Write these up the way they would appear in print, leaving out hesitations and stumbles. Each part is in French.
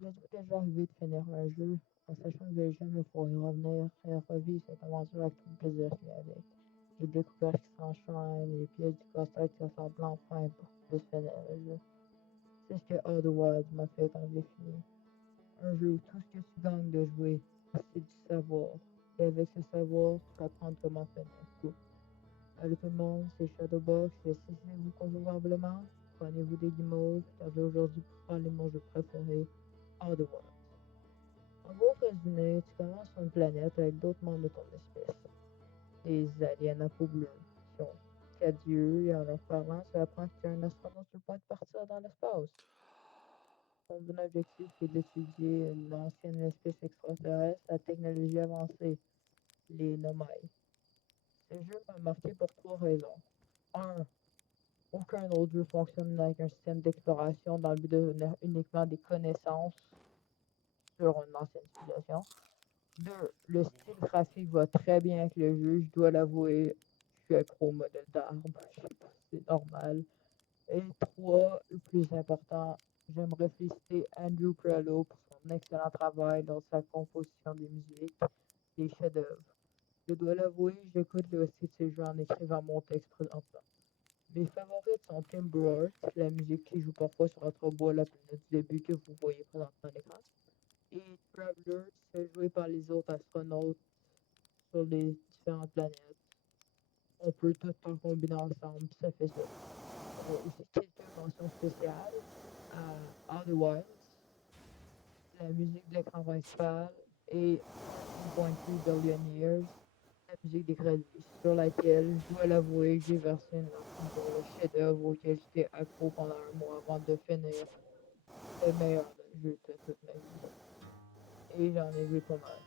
Il m'est déjà arrivé de finir un jeu en sachant que j'allais jamais pouvoir y revenir et revivre cette aventure avec tout le plaisir qu'il y avait. Les découvertes qui s'enchaînent, les pièces du casse-tête qui ressemblent enfin pour plus finir le jeu. C'est ce que Outer Wilds m'a fait quand je l'ai fini. Un jeu où tout ce que tu gagnes de jouer, c'est du savoir. Et avec ce savoir, tu peux apprendre comment finir tout. Allô tout le monde, c'est Shadowbox, assistez-vous confortablement, prenez-vous des guimauves, car j'ai aujourd'hui pour parler de mon jeu préféré, Outer Wilds. En gros résumé, tu commences sur une planète avec d'autres membres de ton espèce, des aliens à peau bleue, qui ont 4 yeux, et en leur parlant, tu apprends que tu es un astronaute sur le point de partir dans l'espace. Ton objectif est d'étudier une ancienne espèce extraterrestre à technologie avancée, les Nomai. Ce jeu m'a marqué pour 3 raisons. Un, aucun autre jeu fonctionne avec un système d'exploration dans le but de donner uniquement des connaissances sur une ancienne civilisation. 2, le style graphique va très bien avec le jeu, je dois l'avouer, je suis accro au modèle d'arbre, je sais pas si c'est normal. Et 3, le plus important, j'aimerais féliciter Andrew Crowell pour son excellent travail dans sa composition des musiques, des chefs-d'œuvre. Je dois l'avouer, j'écoute aussi de ces jeux en écrivant mon texte présentement. Mes favorites sont Timber Earth, la musique qui joue parfois sur notre bois, la planète du début que vous voyez présentement à l'écran, et Travelers, joué par les autres astronautes sur les différentes planètes. On peut tout en combiner ensemble, puis ça fait ça. Aussi quelques mentions spéciales à Outer Wilds, la musique de l'écran principal et 13.3 Billion Years, la musique des crédits, sur laquelle, je dois l'avouer, j'ai versé une larme pour le chef-d'œuvre auquel j'étais accro pendant un mois avant de finir le meilleur jeu de toute ma vie. Et j'en ai vu pas mal.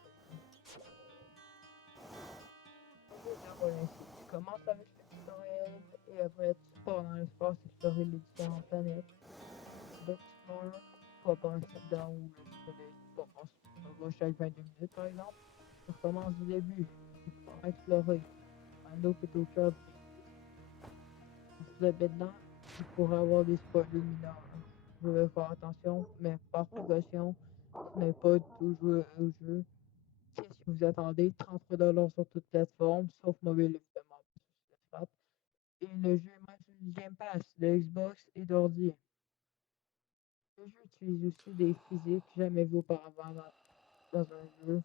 Le jeu déroule ainsi. Tu commences avec le tutoriel et après tu pars dans l'espace explorer les différentes planètes. D'Explorer, pas par accident ou le soleil, pas en chaque 22 minutes par exemple. Tu recommences du début. Tu pars explorer. Un loup est au cœur du défi. Pour ce maintenant, il pourrait avoir des spoilers mineurs. Je vais faire attention, mais par précaution, ce n'est pas tout jouer au jeu. Qu'est-ce que vous attendez? 33$ sur toute plateforme, sauf mobile évidemment, parce que c'est et le jeu est même sur le Game Pass de Xbox et d'ordi. Le jeu utilise aussi des physiques jamais vues auparavant dans un jeu,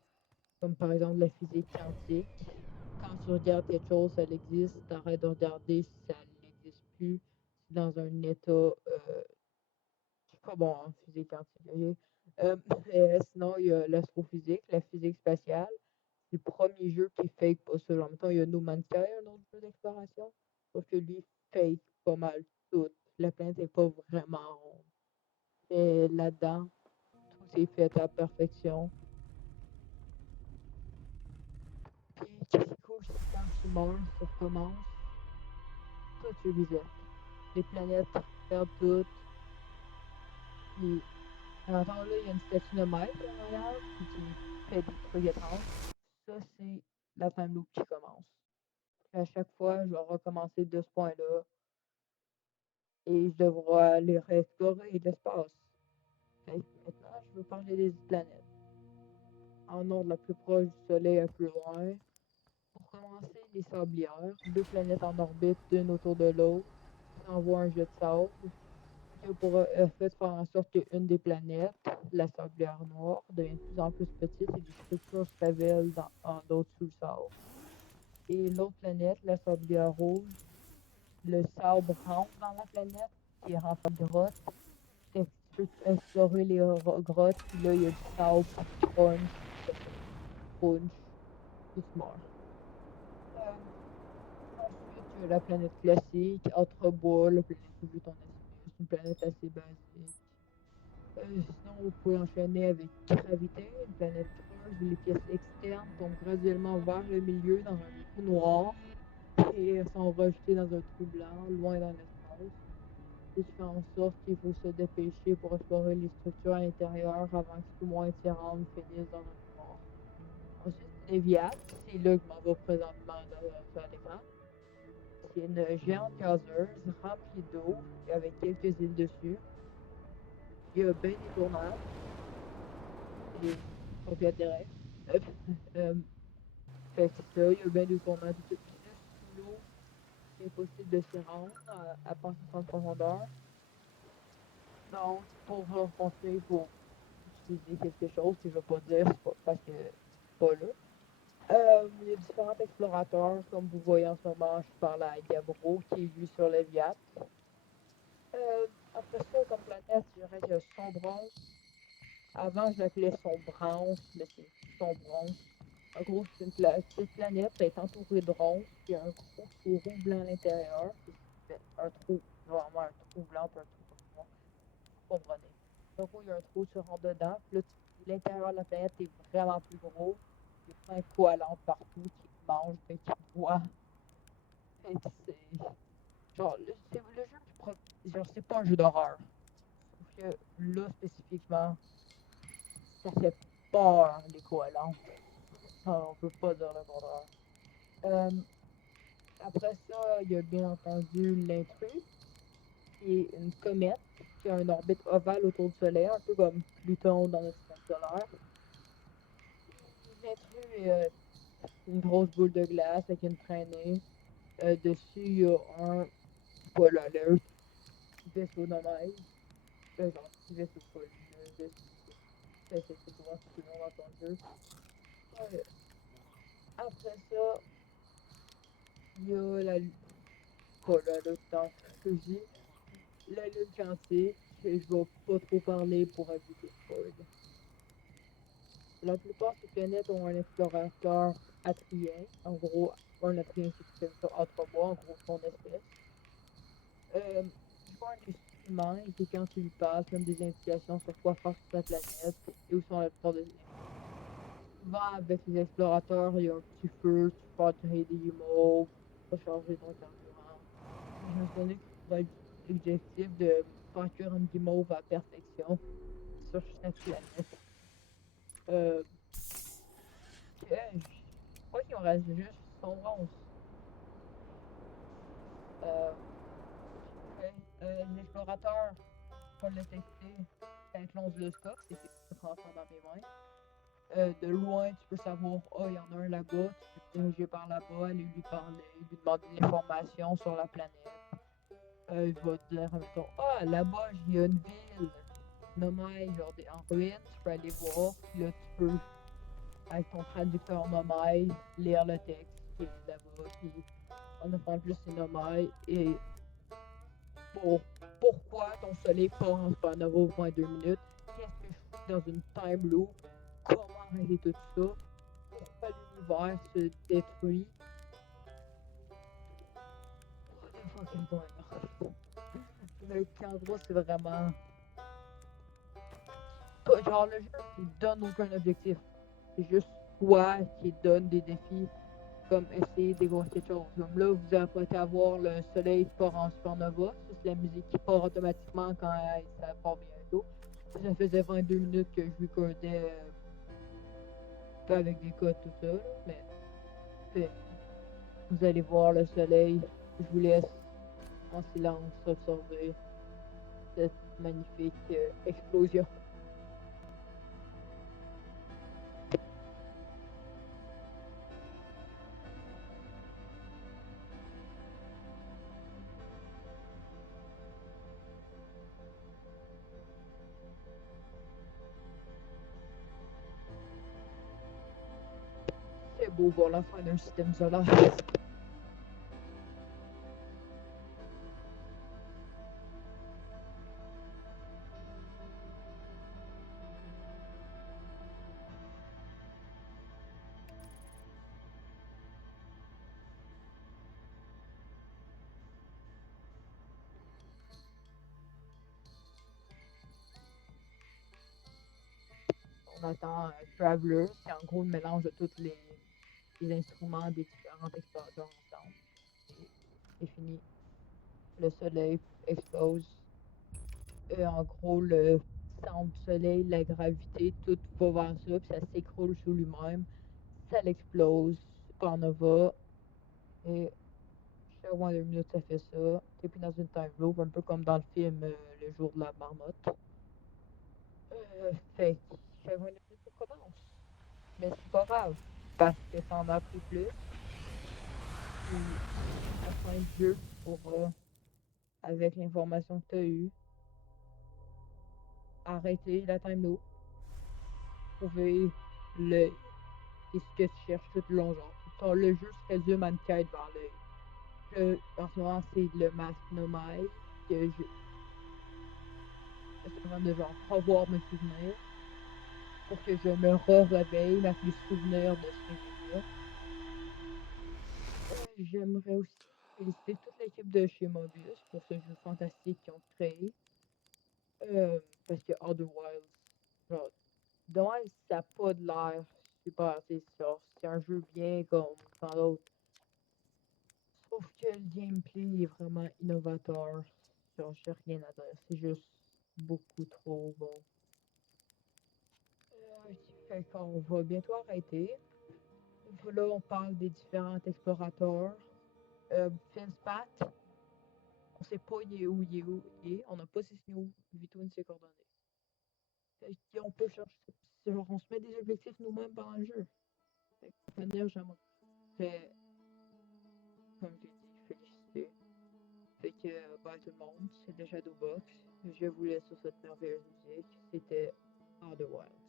comme par exemple la physique quantique. Quand tu regardes quelque chose, ça existe, t'arrêtes de regarder si ça n'existe plus. C'est dans un état, je suis pas bon en physique quantique, ok? Sinon, il y a l'astrophysique, la physique spatiale. C'est le premier jeu qui fake pas ça. Genre, mettons, il y a No Man's Sky, un autre jeu d'exploration. Sauf que lui fake pas mal tout. La planète est pas vraiment ronde. Mais là-dedans, tout est fait à la perfection. Puis, ce qui est cool, c'est que quand tu meurs, tu recommences, tout tu reset. Les planètes perdent toutes. Puis, alors là, il y a une statue de Mike en arrière, puis qui fait des trucs étranges. Ça, c'est la time loop qui commence. Puis à chaque fois, je vais recommencer de ce point-là et je devrais aller réexplorer l'espace. Maintenant, je veux parler des planètes. En ordre la plus proche du Soleil à plus loin. Pour commencer, les sablières, 2 planètes en orbite, l'une autour de l'autre, qui envoient un jet de sable, qui a pour effet de faire en sorte qu'une des planètes, la sablière noire, devient de plus en plus petite et des structures se révèlent en d'autres sous le sable. Et l'autre planète, la sablière rouge, le sable rentre dans la planète, qui est remplie de grottes. Tu peux explorer les grottes, puis là, il y a du sable qui crunch, crunch, puis tu meurs. Ensuite, il y a la planète classique, Outrebois, la planète où vit ton espèce, une planète assez basique. Sinon, on peut enchaîner avec Gravité, une planète creuse où les pièces externes tombent graduellement vers le milieu dans un trou noir et sont rejetées dans un trou blanc, loin dans l'espace. Ce qui fait en sorte qu'il faut se dépêcher pour explorer les structures à l'intérieur avant que tout le monde s'y rende finisse dans un trou noir. Ensuite, Neviat, c'est là que je m'en vais présentement sur l'écran. C'est une géante gazeuse remplie d'eau avec quelques îles dessus. Il y a bien des tournages. des championnats de rêve. Euh, euh, fait que c'est ça, il y a bien des tournois de plus sous l'eau, c'est impossible de s'y rendre à part 60 profondeur. Donc, pour rencontrer, il faut utiliser quelque chose que je ne vais pas dire parce que c'est pas là. Il y a différents explorateurs, comme vous voyez en ce moment, je parle à Gabro qui est lui sur Léviat. Après ça, comme planète, je dirais qu'il y a Sombrance. Avant, je l'appelais Sombrance, mais c'est Sombrance. En gros, c'est une petite planète, elle est entourée de ronces, puis il y a un gros trou blanc à l'intérieur. Un trou, vraiment un trou blanc, puis un trou noir. Vous comprenez. Donc, il y a un trou, tu rentres dedans, puis là, l'intérieur de la planète est vraiment plus gros. Il y a plein de koalas partout qui mangent, qui boivent. Et c'est. Genre, c'est le jeu, genre, c'est pas un jeu d'horreur. Sauf que là, spécifiquement, ça fait peur, les koalas. On peut pas dire le contraire. Après ça, il y a bien entendu l'intrus, qui est une comète qui a une orbite ovale autour du Soleil, un peu comme Pluton dans notre système solaire. L'intrus est une grosse boule de glace avec une traînée. Dessus, il y a un spoiler alert, vaisseau nomade. Genre, petit vaisseau pas le c'est souvent ce que l'on dans ton jeu. Après ça, il y a la spoiler alert dans ce que je dis. La lune quantique, je vais pas trop parler pour éviter spoil. La plupart des planètes ont un explorateur atrien. En gros, un atrien, c'est quelque chose entre moi, en gros, son espèce. Il voit un instrument et que quand tu lui parles, donne des indications sur quoi faire sur sa planète et où sont la plupart des ennemis. Souvent, avec les explorateurs, il y a un petit feu, tu peux attirer des guimauves, recharger ton carburant. Je me suis donné pour l'objectif de faire cuire une guimauve à perfection sur chaque planète. Je crois qu'il en reste juste son bronze. Euh, L'explorateur, pour le texter, c'est un clone de stock, c'est ce qui se transforme dans mes mains. De loin, tu peux savoir, oh, il y en a un là-bas, tu peux te diriger par là-bas, aller lui parler, lui demander de l'information sur la planète. Il va te dire, mettons, ah, là-bas, il y a une ville nomade, genre en ruine, tu peux aller voir, puis là, tu peux, avec ton traducteur nomade, lire le texte qui est là-bas, puis en apprendre plus sur nomade, et pourquoi ton soleil part en supernova au moins 2 minutes, qu'est-ce que je fais dans une time loop, comment arrêter tout ça, pourquoi l'univers se détruit. What the fucking going on? Mais en gros, c'est vraiment. Genre, le jeu, il donne aucun objectif. C'est juste toi qui donne des défis, comme essayer de découvrir quelque chose. Comme là, vous apprêtez à voir le soleil qui part en supernova. Ça, c'est la musique qui part automatiquement quand ça part bientôt. Ça faisait 22 minutes que je recordais, pas avec des codes, tout ça, là, mais vous allez voir le soleil. Je vous laisse en silence observer cette magnifique explosion. C'est beau voir la fin d'un système solaire. On attend Traveler, c'est en gros le mélange de tous les instruments des différents explorateurs ensemble. C'est fini. Le soleil explose. En gros, le centre du soleil, la gravité, tout va vers ça, puis ça s'écroule sur lui-même. Ça l'explose, supernova. Et chaque 2 minutes, ça fait ça. T'es plus dans une time loop, un peu comme dans le film Le jour de la marmotte. Fait que chaque 20 minutes, commence. Mais c'est pas grave, parce que ça en a pris plus. Puis, en fin de jeu, tu pourras, avec l'information que tu as eue, arrêter la time loop, trouver le ce que tu cherches tout le long. Genre, le jeu se résume à une quête vers l'œil. En ce moment, c'est le Mastermind que je. C'est vraiment de genre revoir mes souvenirs pour que je me réveille avec mes souvenirs de ce jeu-là. J'aimerais aussi féliciter toute l'équipe de chez Mobius pour ce jeu fantastique qu'ils ont créé. Parce que Outer Wilds, genre, dommage, ça n'a pas de l'air super, c'est un jeu bien comme tant d'autres. Sauf que le gameplay est vraiment innovateur. Genre, j'ai rien à dire, c'est juste beaucoup trop bon. Fait qu'on va bientôt arrêter. Là, on parle des différents explorateurs. Finspat, on sait pas il est où, on n'a pas ses signaux vitaux ni ses coordonnées. On peut chercher, genre, on se met des objectifs nous-mêmes pendant le jeu. Fait que, de manière, j'aimerais, comme j'ai dit, féliciter. Fait que, bye tout le monde, c'est The Shadowbox. Je vous laisse sur cette merveilleuse musique. C'était Outer Wilds.